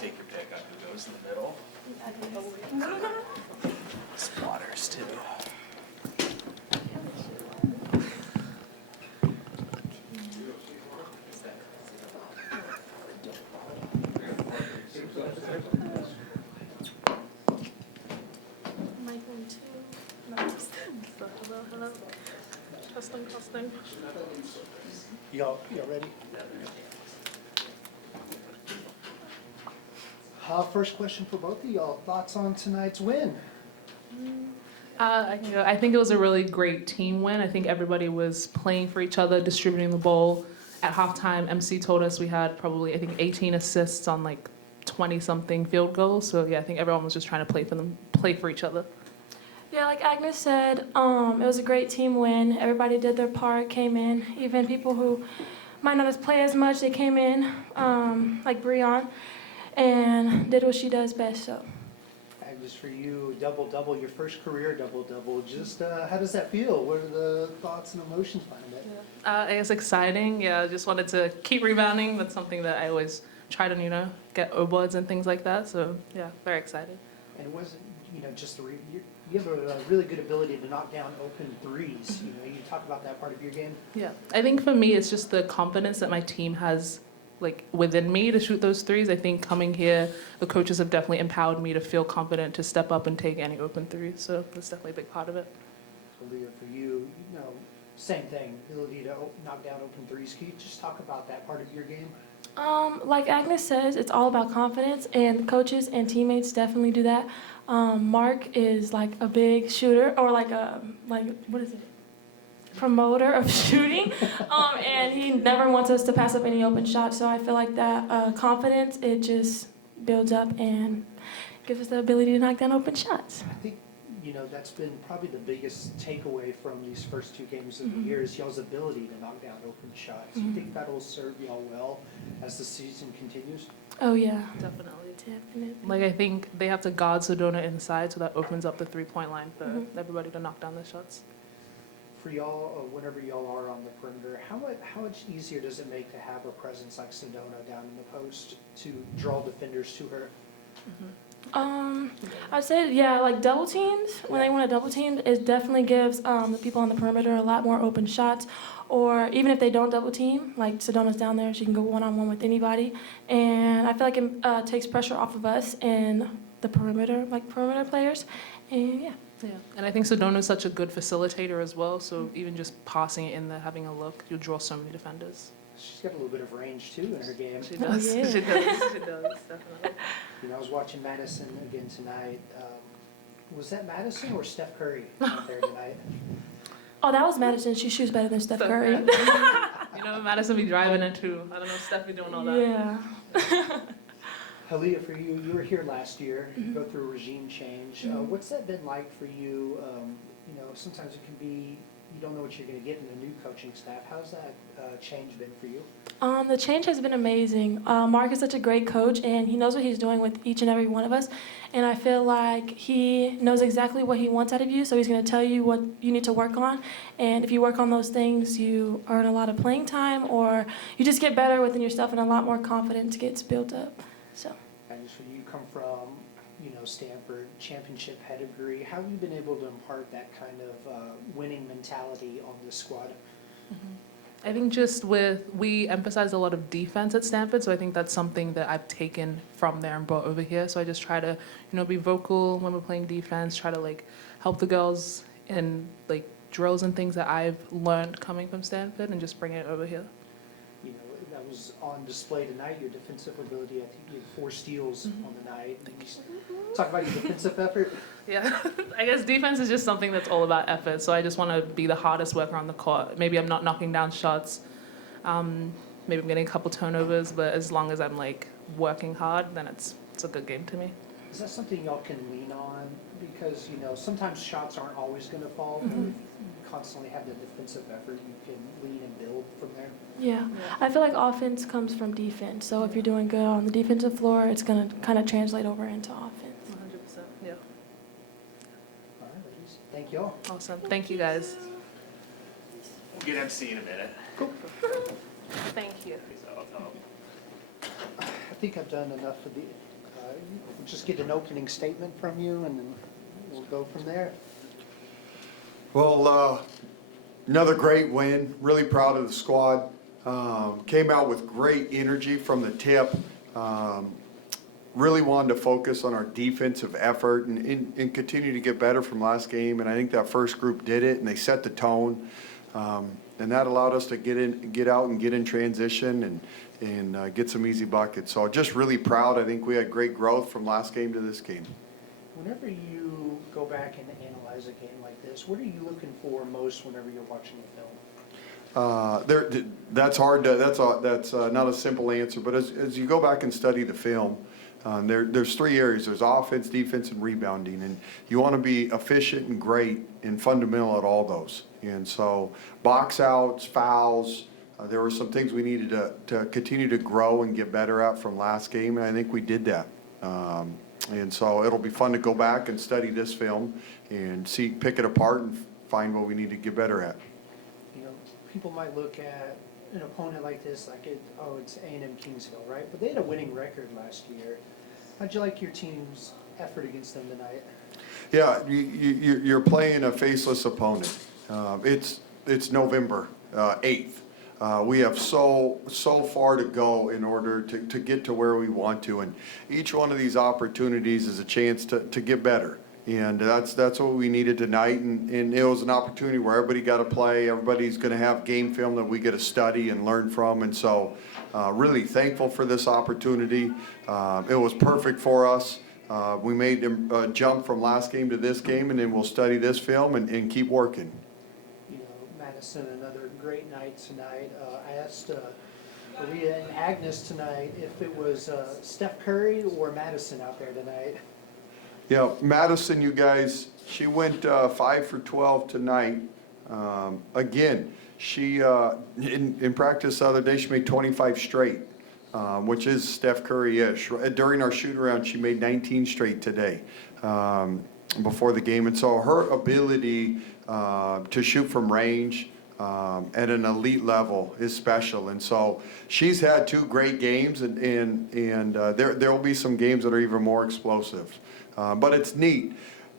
take your pick on who goes in the middle. Spotters too. Hello. Testing. Y'all ready? First question for both of y'all. Thoughts on tonight's win? I can go. I think it was a really great team win. I think everybody was playing for each other, distributing the ball. At halftime, MC told us we had probably, 18 assists on like 20-something field goals. So yeah, I think everyone was just trying to play for each other. Yeah, like Agnes said, it was a great team win. Everybody did their part, came in. Even people who might not play as much, they came in, like Breon, and did what she does best. So. Agnes, for you, double-double, your first career double-double. Just how does that feel? What are the thoughts and emotions behind it? I guess exciting. Yeah, I just wanted to keep rebounding. That's something that I always try to, get awards and things like that. So yeah, very excited. And it wasn't, just you have a really good ability to knock down open threes. You talk about that part of your game. Yeah, I think for me, it's just the confidence that my team has, like, within me to shoot those threes. I think coming here, the coaches have definitely empowered me to feel confident to step up and take any open threes. So that's definitely a big part of it. So Leah, for you, same thing, ability to knock down open threes. Can you just talk about that part of your game? Like Agnes says, it's all about confidence, and coaches and teammates definitely do that. Mark is like a big shooter, or what is it? Promoter of shooting, and he never wants us to pass up any open shots. So I feel like that confidence, it just builds up and gives us the ability to knock down open shots. I think that's been probably the biggest takeaway from these first two games of the year is y'all's ability to knock down open shots. You think that'll serve y'all well as the season continues? Oh yeah, Definitely. definitely. Like, I think they have to guard Sedona inside, so that opens up the three-point line for everybody to knock down the shots. For y'all, whenever y'all are on the perimeter, how much easier does it make to have a presence like Sedona down in the post to draw defenders to her? I'd say, like double teams, when they want to double team, it definitely gives the people on the perimeter a lot more open shots. Or even if they don't double team, like Sedona's down there, she can go one-on-one with anybody. And I feel like it takes pressure off of us and the perimeter players. And yeah. Yeah, and I think Sedona's such a good facilitator as well, so even just passing it in there, having a look, you'll draw so many defenders. She's got a little bit of range too in her game. She does. Oh, yeah. She does, definitely. I was watching Madison again tonight. Was that Madison or Steph Curry out there tonight? Oh, that was Madison. She shoots better than Steph Curry. Madison be driving it too. I don't know, Steph be doing all that. Yeah. Halia, for you were here last year. You go through a regime change. What's that been like for you? Sometimes it can be, you don't know what you're going to get in a new coaching staff. How's that change been for you? The change has been amazing. Mark is such a great coach, and he knows what he's doing with each and every one of us. And I feel like he knows exactly what he wants out of you, so he's going to tell you what you need to work on. And if you work on those things, you earn a lot of playing time, or you just get better within yourself, and a lot more confidence gets built up. So. And so you come from, Stanford, championship pedigree. How have you been able to impart that kind of winning mentality on this squad? I think we emphasize a lot of defense at Stanford, so I think that's something that I've taken from there and brought over here. So I just try to, be vocal when we're playing defense, try to help the girls in drills and things that I've learned coming from Stanford and just bring it over here. That was on display tonight, your defensive ability. I think you had 4 steals on the night. Talk about your defensive effort. Yeah, I guess defense is just something that's all about effort. So I just want to be the hardest worker on the court. Maybe I'm not knocking down shots. Maybe I'm getting a couple turnovers, but as long as I'm working hard, then it's a good game to me. Is that something y'all can lean on? Because sometimes shots aren't always going to fall. But if you constantly have the defensive effort, you can lean and build from there. Yeah, I feel like offense comes from defense. So if you're doing good on the defensive floor, it's going to kind of translate over into offense. 100%, yeah. All right, ladies. Thank y'all. Awesome. Thank you, guys. We'll get MC in a minute. Cool. Thank you. So, think I've done enough of the, we'll just get an opening statement from you, and then we'll go from there. Well, another great win. Really proud of the squad. Came out with great energy from the tip. Really wanted to focus on our defensive effort and continue to get better from last game. And I think that first group did it, and they set the tone. And that allowed us to get out and get in transition and get some easy buckets. So just really proud. I think we had great growth from last game to this game. Whenever you go back and analyze a game like this, what are you looking for most whenever you're watching the film? That's hard to, that's not a simple answer, but as you go back and study the film, there's three areas. There's offense, defense, and rebounding, and you want to be efficient and great and fundamental at all those. And so box outs, fouls, there were some things we needed to continue to grow and get better at from last game, and I think we did that. And so it'll be fun to go back and study this film and pick it apart and find what we need to get better at. You know, people might look at an opponent like this, like, it's A&M-Kingsville, right? But they had a winning record last year. How'd you like your team's effort against them tonight? Yeah, you're playing a faceless opponent. It's November 8th. We have so far to go in order to get to where we want to, and each one of these opportunities is a chance to get better. And that's what we needed tonight, and it was an opportunity where everybody got to play. Everybody's going to have game film that we get to study and learn from, and so really thankful for this opportunity. It was perfect for us. We made a jump from last game to this game, and then we'll study this film and keep working. You know, Madison, another great night tonight. I asked Maria and Agnes tonight if it was Steph Curry or Madison out there tonight. Yeah, Madison, you guys, she went 5 for 12 tonight. Again, she in practice the other day, she made 25 straight, which is Steph Curry-ish. During our shoot-around, she made 19 straight today before the game. And so her ability to shoot from range at an elite level is special. And so she's had 2 great games, and there will be some games that are even more explosive. But it's neat.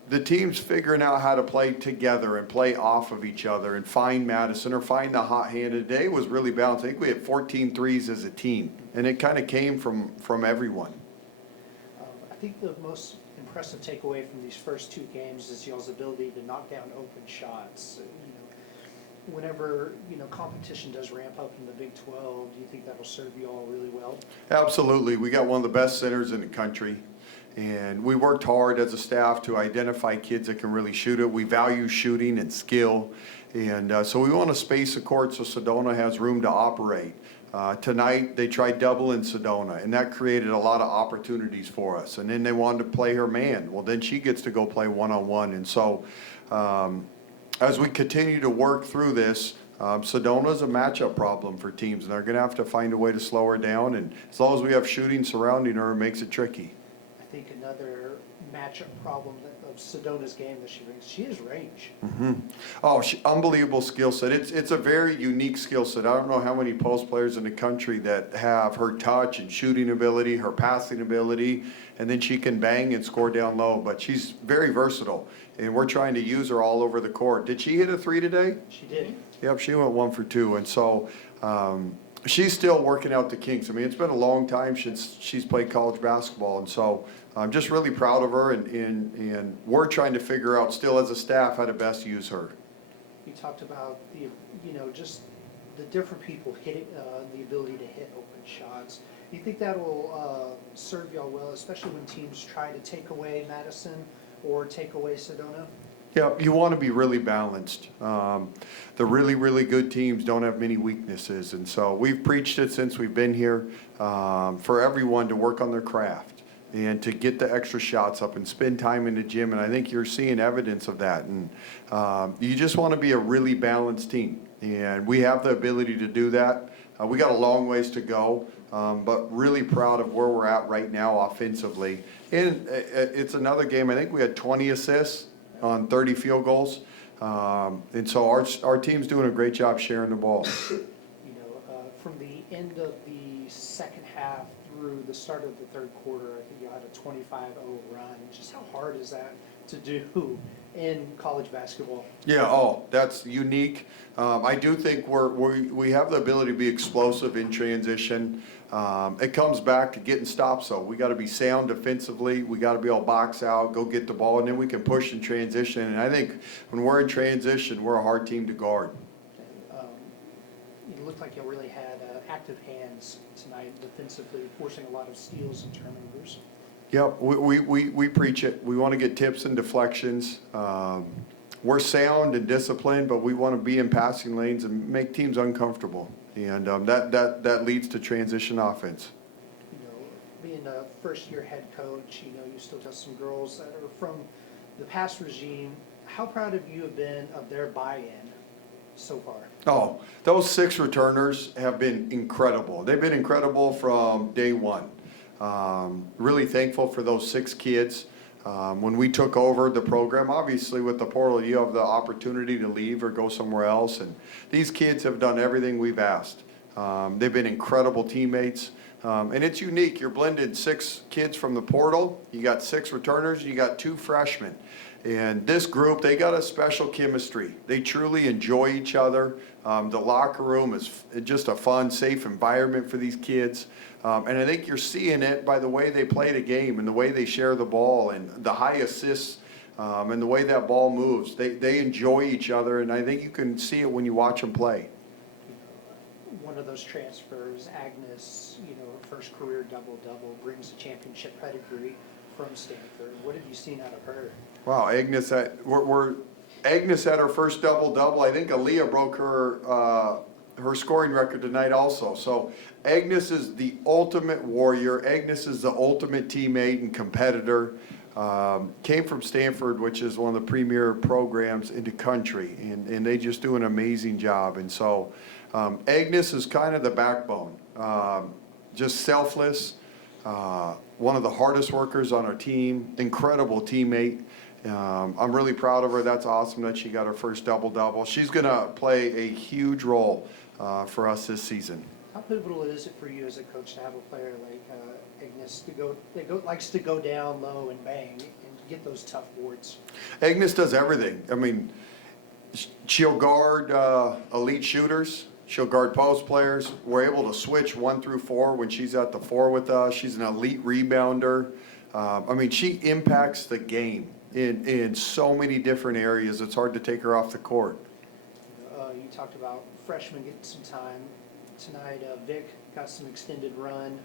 The team's figuring out how to play together and play off of each other and find Madison or find the hot hand. Today was really balanced. I think we had 14 threes as a team, and it kind of came from everyone. I think the most impressive takeaway from these first 2 games is y'all's ability to knock down open shots. You know, whenever competition does ramp up in the Big 12, do you think that'll serve you all really well? Absolutely. We got one of the best centers in the country. And we worked hard as a staff to identify kids that can really shoot it. We value shooting and skill. And so we want to space the court so Sedona has room to operate. Tonight, they tried double in Sedona, and that created a lot of opportunities for us. And then they wanted to play her man. Well, then she gets to go play one-on-one. And so as we continue to work through this, Sedona's a matchup problem for teams, and they're going to have to find a way to slow her down. And as long as we have shooting surrounding her, it makes it tricky. I think another matchup problem of Sedona's game that she brings, she has range. Mm-hmm. Oh, unbelievable skill set. It's a very unique skill set. I don't know how many post players in the country that have her touch and shooting ability, her passing ability, and then she can bang and score down low. But she's very versatile, and we're trying to use her all over the court. Did she hit a 3 today? She did. Yep, she went 1 for 2, and so she's still working out the kinks. I mean, it's been a long time since she's played college basketball, and so I'm just really proud of her, and we're trying to figure out still as a staff how to best use her. You talked about just the different people hitting, the ability to hit open shots. Do you think that will serve y'all well, especially when teams try to take away Madison or take away Sedona? Yeah, you want to be really balanced. The really, really good teams don't have many weaknesses, and so we've preached it since we've been here for everyone to work on their craft and to get the extra shots up and spend time in the gym, and I think you're seeing evidence of that. And you just want to be a really balanced team, and we have the ability to do that. We got a long ways to go, but really proud of where we're at right now offensively. And it's another game. I think we had 20 assists on 30 field goals, and so our team's doing a great job sharing the ball. From the end of the second half through the start of the third quarter, I think you had a 25-0 run. Just how hard is that to do in college basketball? Yeah, that's unique. I do think we have the ability to be explosive in transition. It comes back to getting stops, though. We got to be sound defensively. We got to be able to box out, go get the ball, and then we can push in transition. And I think when we're in transition, we're a hard team to guard. It looked like you really had active hands tonight defensively, forcing a lot of steals and turnovers. Yep, we preach it. We want to get tips and deflections. We're sound and disciplined, but we want to be in passing lanes and make teams uncomfortable. And that leads to transition offense. You know, being a first-year head coach, you know, you still have some girls that are from the past regime. How proud have you been of their buy-in so far? Oh, those 6 returners have been incredible. They've been incredible from day one. Really thankful for those 6 kids. When we took over the program, obviously with the portal, you have the opportunity to leave or go somewhere else. And these kids have done everything we've asked. They've been incredible teammates. And it's unique. You're blended 6 kids from the portal. You got 6 returners. You got 2 freshmen. And this group, they got a special chemistry. They truly enjoy each other. The locker room is just a fun, safe environment for these kids. And I think you're seeing it by the way they play the game and the way they share the ball and the high assists and the way that ball moves. They enjoy each other, and I think you can see it when you watch them play. One of those transfers, Agnes, you know, her first career double-double, brings a championship pedigree from Stanford. What have you seen out of her? Wow, Agnes had her first double-double. I think Aaliyah broke her scoring record tonight also. So Agnes is the ultimate warrior. Agnes is the ultimate teammate and competitor. Came from Stanford, which is one of the premier programs in the country, and they just do an amazing job. And so Agnes is kind of the backbone. Just selfless, one of the hardest workers on our team, incredible teammate. I'm really proud of her. That's awesome that she got her first double-double. She's going to play a huge role for us this season. How pivotal is it for you as a coach to have a player like Agnes likes to go down low and bang and get those tough boards? Agnes does everything. I mean, she'll guard elite shooters. She'll guard post players. We're able to switch 1 through 4 when she's at the 4 with us. She's an elite rebounder. I mean, she impacts the game in so many different areas. It's hard to take her off the court. You talked about freshmen getting some time. Tonight, Vic got some extended run.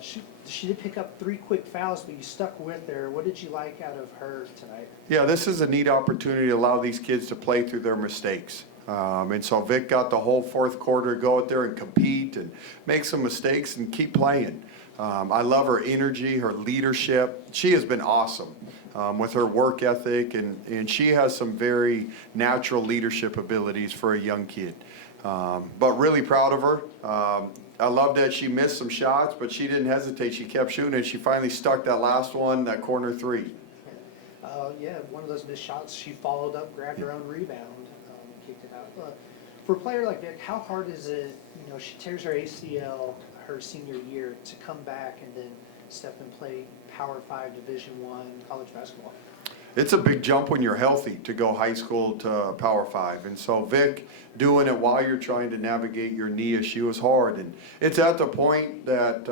She did pick up 3 quick fouls, but you stuck with her. What did you like out of her tonight? Yeah, this is a neat opportunity to allow these kids to play through their mistakes. And so Vic got the whole 4th quarter to go out there and compete and make some mistakes and keep playing. I love her energy, her leadership. She has been awesome with her work ethic, and she has some very natural leadership abilities for a young kid. But really proud of her. I love that she missed some shots, but she didn't hesitate. She kept shooting, and she finally stuck that last one, that corner 3. Yeah, one of those missed shots, she followed up, grabbed her own rebound, and kicked it out. For a player like Vic, how hard is it, you know, she tears her ACL her senior year to come back and then step and play Power 5 Division I college basketball? It's a big jump when you're healthy to go high school to Power 5. And so Vic doing it while you're trying to navigate your knee issue is hard. And it's at the point that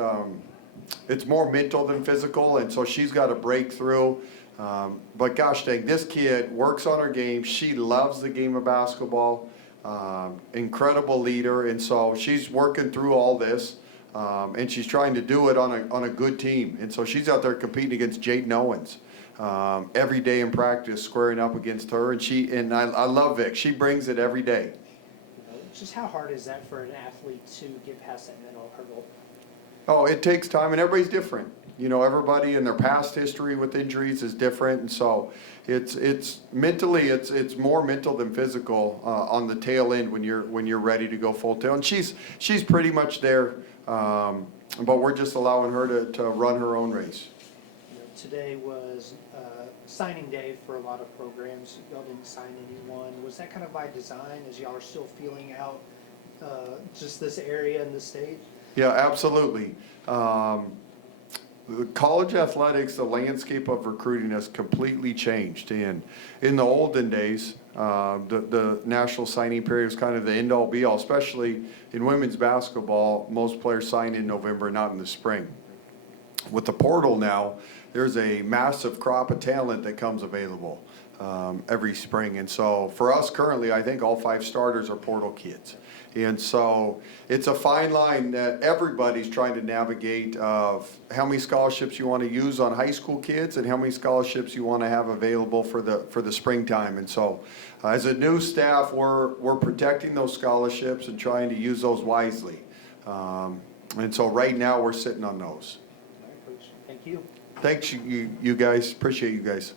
it's more mental than physical, and so she's got to break through. But gosh dang, this kid works on her game. She loves the game of basketball. Incredible leader, and so she's working through all this. And she's trying to do it on a good team. And so she's out there competing against Jaden Owens every day in practice, squaring up against her. And I love Vic. She brings it every day. You know, just how hard is that for an athlete to get past that mental hurdle? Oh, it takes time, and everybody's different. You know, everybody in their past history with injuries is different, and so it's mentally it's more mental than physical on the tail end when you're ready to go full tail. And she's pretty much there, but we're just allowing her to run her own race. You know, today was signing day for a lot of programs. Y'all didn't sign anyone. Was that kind of by design, as y'all are still feeling out just this area in the state? Yeah, absolutely. The college athletics, the landscape of recruiting has completely changed. And in the olden days, the national signing period was kind of the end-all be-all, especially in women's basketball. Most players sign in November, not in the spring. With the portal now, there's a massive crop of talent that comes available every spring. And so for us currently, I think all 5 starters are portal kids. And so it's a fine line that everybody's trying to navigate of how many scholarships you want to use on high school kids and how many scholarships you want to have available for the springtime. And so as a new staff, we're protecting those scholarships and trying to use those wisely. And so right now we're sitting on those. All right, Coach, thank you. Thanks, you guys. Appreciate you guys.